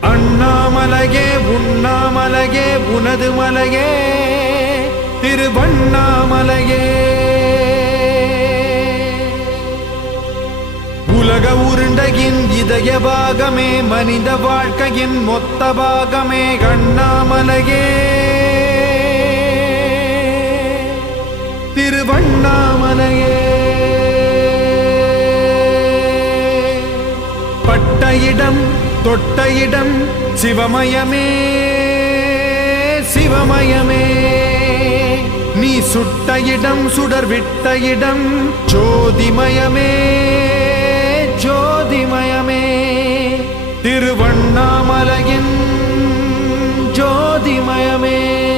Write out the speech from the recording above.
அண்ணாமலையே உண்ணாமலையே உனது மலையே திருவண்ணாமலையே. உலக உருண்டையின் இதய பாகமே மனித வாழ்க்கையின் மொத்த பாகமே அண்ணாமலையே திருவண்ணாமலையே. பட்ட இடம் தொட்ட இடம் சிவமயமே சிவமயமே. நீ சுட்ட இடம் சுடர் விட்ட இடம் ஜோதிமயமே ஜோதிமயமே. திருவண்ணாமலையின் ஜோதிமயமே.